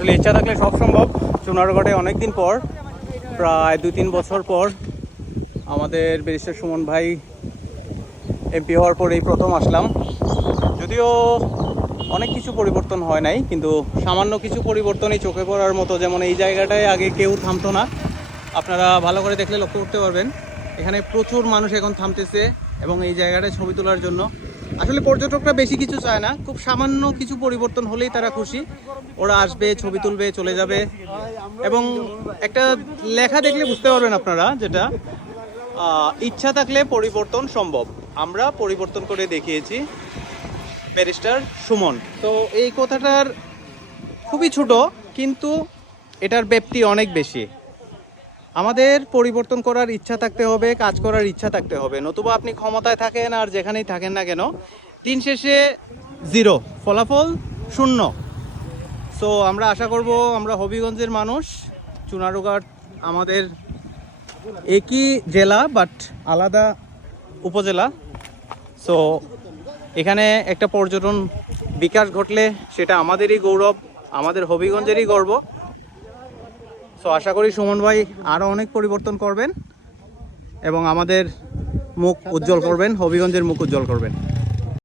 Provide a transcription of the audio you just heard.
আসলে ইচ্ছা থাকলে সব সম্ভব। চুনারগড়ে অনেক দিন পর, প্রায় 2-3 বছর পর আমাদের ব্যারিস্টার সুমন ভাই এমপি হওয়ার পর এই প্রথম আসলাম। যদিও অনেক কিছু পরিবর্তন হয় নাই, কিন্তু সামান্য কিছু পরিবর্তনই চোখে পড়ার মতো। যেমন এই জায়গাটায় আগে কেউ থামতো না, আপনারা ভালো করে দেখলে লক্ষ্য করতে পারবেন। এখানে প্রচুর মানুষ এখন থামতেছে এবং এই জায়গাটায় ছবি তোলার জন্য। আসলে পর্যটকরা বেশি কিছু চায় না, খুব সামান্য কিছু পরিবর্তন হলেই তারা খুশি। ওরা আসবে, ছবি তুলবে, চলে যাবে। এবং একটা লেখা দেখলে বুঝতে পারবেন আপনারা, যেটা ইচ্ছা থাকলে পরিবর্তন সম্ভব। আমরা পরিবর্তন করে দেখিয়েছি, ব্যারিস্টার সুমন। তো এই কথাটার খুবই ছোট, কিন্তু এটার ব্যাপ্তি অনেক বেশি। আমাদের পরিবর্তন করার ইচ্ছা থাকতে হবে, কাজ করার ইচ্ছা থাকতে হবে। নতুবা আপনি ক্ষমতায় থাকেন আর যেখানেই থাকেন না কেন, দিন শেষে জিরো, ফলাফল শূন্য। সো আমরা আশা করব, আমরা হবিগঞ্জের মানুষ, চুনারুঘাট আমাদের একই জেলা বাট আলাদা উপজেলা। সো এখানে একটা পর্যটন বিকাশ ঘটলে সেটা আমাদেরই গৌরব, আমাদের হবিগঞ্জেরই গর্ব। সো আশা করি সুমন ভাই আরও অনেক পরিবর্তন করবেন এবং আমাদের মুখ উজ্জ্বল করবেন, হবিগঞ্জের মুখ উজ্জ্বল করবেন।